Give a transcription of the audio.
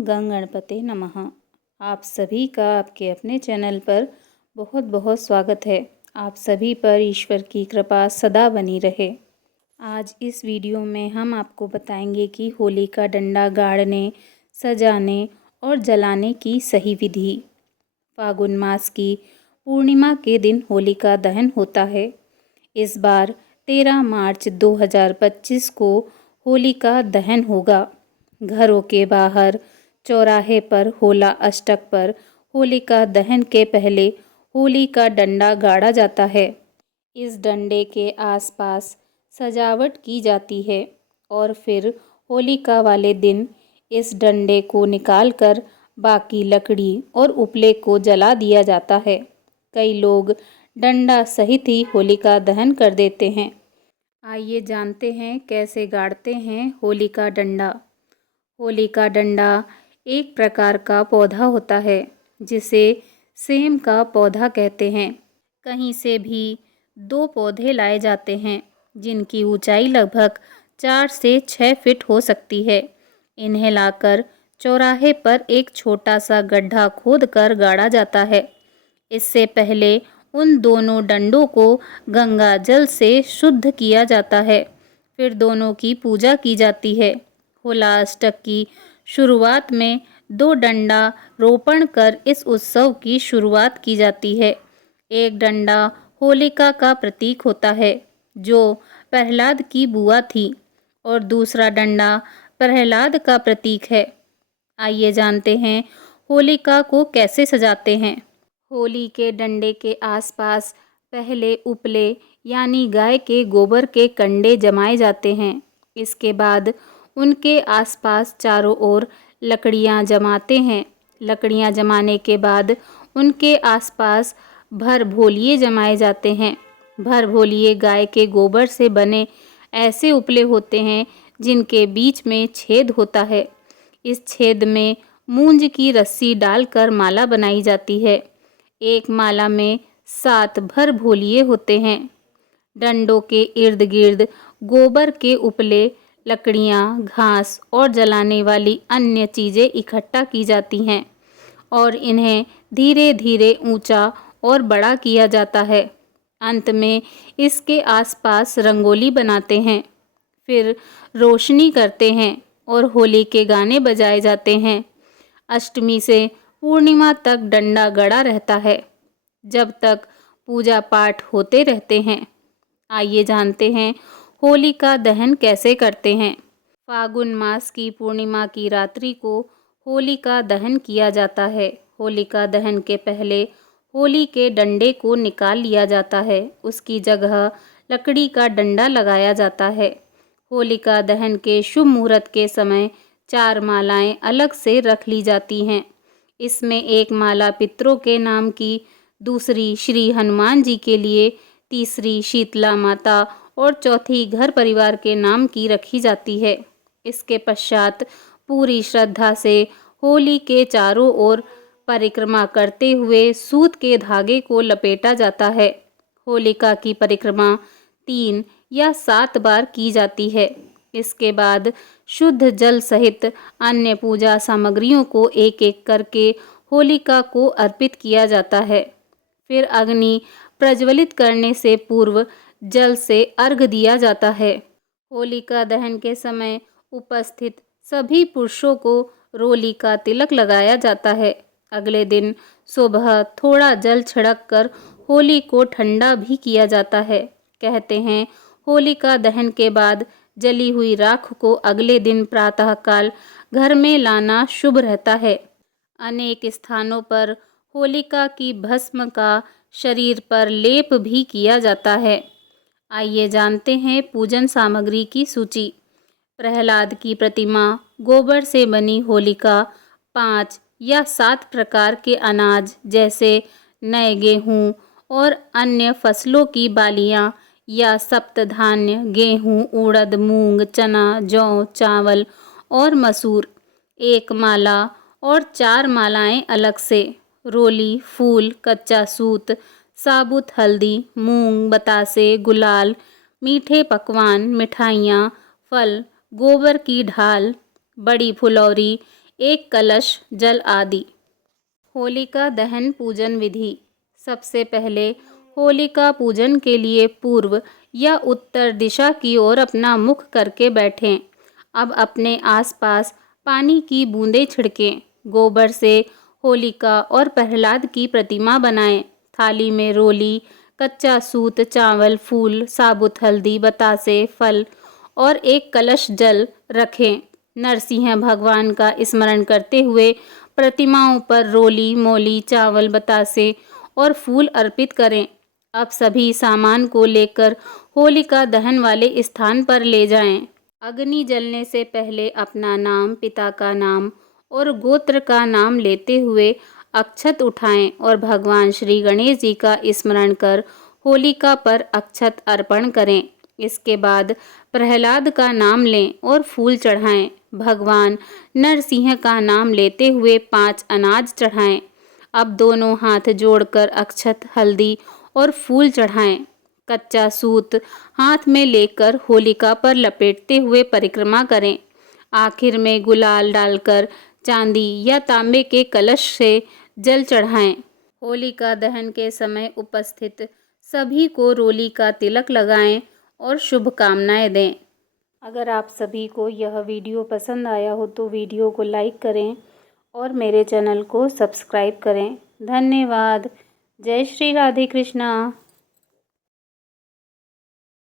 गं गणपते नमः। आप सभी का आपके अपने चैनल पर बहुत बहुत स्वागत है। आप सभी पर ईश्वर की कृपा सदा बनी रहे। आज इस वीडियो में हम आपको बताएंगे कि होली का डंडा गाड़ने, सजाने और जलाने की सही विधि। फागुन मास की पूर्णिमा के दिन होलिका दहन होता है। इस बार 13 मार्च 2025 को होलिका दहन होगा। घरों के बाहर चौराहे पर होला अष्टक पर होलिका दहन के पहले होली का डंडा गाड़ा जाता है। इस डंडे के आसपास सजावट की जाती है और फिर होलिका वाले दिन इस डंडे को निकालकर बाकी लकड़ी और उपले को जला दिया जाता है। कई लोग डंडा सहित ही होलिका दहन कर देते हैं। आइए जानते हैं कैसे गाड़ते हैं होलिका डंडा। होलिका डंडा एक प्रकार का पौधा होता है जिसे सेम का पौधा कहते हैं। कहीं से भी 2 पौधे लाए जाते हैं जिनकी ऊंचाई लगभग 4 से 6 फीट हो सकती है। इन्हें लाकर चौराहे पर एक छोटा सा गड्ढा खोदकर गाड़ा जाता है। इससे पहले उन दोनों डंडों को गंगा जल से शुद्ध किया जाता है। फिर दोनों की पूजा की जाती है। होला अष्टक की शुरुआत में 2 डंडा रोपण कर इस उत्सव की शुरुआत की जाती है। एक डंडा होलिका का प्रतीक होता है जो प्रहलाद की बुआ थी और दूसरा डंडा प्रहलाद का प्रतीक है। आइए जानते हैं होलिका को कैसे सजाते हैं। होली के डंडे के आसपास पहले उपले यानी गाय के गोबर के कंडे जमाए जाते हैं। इसके बाद उनके आसपास चारों ओर लकड़ियां जमाते हैं। लकड़ियां जमाने के बाद उनके आसपास भर भोलिये जमाए जाते हैं। भर भोलिये गाय के गोबर से बने ऐसे उपले होते हैं जिनके बीच में छेद होता है। इस छेद में मूंज की रस्सी डालकर माला बनाई जाती है। एक माला में 7 भर भोलिये होते हैं। डंडों के इर्द गिर्द गोबर के उपले, लकड़ियाँ, घास और जलाने वाली अन्य चीज़ें इकट्ठा की जाती हैं और इन्हें धीरे धीरे ऊंचा और बड़ा किया जाता है। अंत में इसके आसपास रंगोली बनाते हैं। फिर रोशनी करते हैं और होली के गाने बजाए जाते हैं। अष्टमी से पूर्णिमा तक डंडा गड़ा रहता है जब तक पूजा पाठ होते रहते हैं। आइए जानते हैं होलिका दहन कैसे करते हैं। फागुन मास की पूर्णिमा की रात्रि को होलिका दहन किया जाता है। होलिका दहन के पहले होली के डंडे को निकाल लिया जाता है। उसकी जगह लकड़ी का डंडा लगाया जाता है। होलिका दहन के शुभ मुहूर्त के समय 4 मालाएं अलग से रख ली जाती हैं। इसमें एक माला पितरों के नाम की, दूसरी श्री हनुमान जी के लिए, तीसरी शीतला माता और चौथी घर परिवार के नाम की रखी जाती है। इसके पश्चात पूरी श्रद्धा से होली के चारों ओर परिक्रमा करते हुए सूत के धागे को लपेटा जाता है। होलिका की परिक्रमा 3 या 7 बार की जाती है। इसके बाद शुद्ध जल सहित अन्य पूजा सामग्रियों को एक एक करके होलिका को अर्पित किया जाता है। फिर अग्नि प्रज्वलित करने से पूर्व जल से अर्घ दिया जाता है। होलिका दहन के समय उपस्थित सभी पुरुषों को रोली का तिलक लगाया जाता है। अगले दिन सुबह थोड़ा जल छिड़क कर होली को ठंडा भी किया जाता है। कहते हैं होलिका दहन के बाद जली हुई राख को अगले दिन प्रातःकाल घर में लाना शुभ रहता है। अनेक स्थानों पर होलिका की भस्म का शरीर पर लेप भी किया जाता है। आइए जानते हैं पूजन सामग्री की सूची। प्रहलाद की प्रतिमा, गोबर से बनी होलिका, 5 या 7 प्रकार के अनाज जैसे नए गेहूँ और अन्य फसलों की बालियाँ या सप्तधान्य, गेहूँ, उड़द, मूंग, चना, जौ, चावल और मसूर, एक माला और 4 मालाएं अलग से, रोली, फूल, कच्चा सूत, साबुत हल्दी, मूंग, बतासे, गुलाल, मीठे पकवान, मिठाइयाँ, फल, गोबर की ढाल, बड़ी फुलौरी, एक कलश जल आदि। होलिका दहन पूजन विधि। सबसे पहले होलिका पूजन के लिए पूर्व या उत्तर दिशा की ओर अपना मुख करके बैठें। अब अपने आसपास पानी की बूंदें छिड़कें। गोबर से होलिका और प्रहलाद की प्रतिमा बनाएं। थाली में रोली, कच्चा सूत, चावल, फूल, साबुत हल्दी, बतासे, फल और एक कलश जल रखें। नरसिंह भगवान का स्मरण करते हुए प्रतिमाओं पर रोली, मोली, चावल, बतासे और फूल अर्पित करें। अब सभी सामान को लेकर होलिका दहन वाले स्थान पर ले जाएं। अग्नि जलने से पहले अपना नाम, पिता का नाम और गोत्र का नाम लेते हुए अक्षत उठाएं और भगवान श्री गणेश जी का स्मरण कर होलिका पर अक्षत अर्पण करें। इसके बाद प्रहलाद का नाम लें और फूल चढ़ाएं। भगवान नरसिंह का नाम लेते हुए 5 अनाज चढ़ाएं। अब दोनों हाथ जोड़कर अक्षत, हल्दी और फूल चढ़ाएं। कच्चा सूत हाथ में लेकर होलिका पर लपेटते हुए परिक्रमा करें। आखिर में गुलाल डालकर चांदी या तांबे के कलश से जल चढ़ाएं। होलिका दहन के समय उपस्थित सभी को रोली का तिलक लगाएं और शुभकामनाएं दें। अगर आप सभी को यह वीडियो पसंद आया हो तो वीडियो को लाइक करें और मेरे चैनल को सब्सक्राइब करें। धन्यवाद। जय श्री राधे कृष्णा।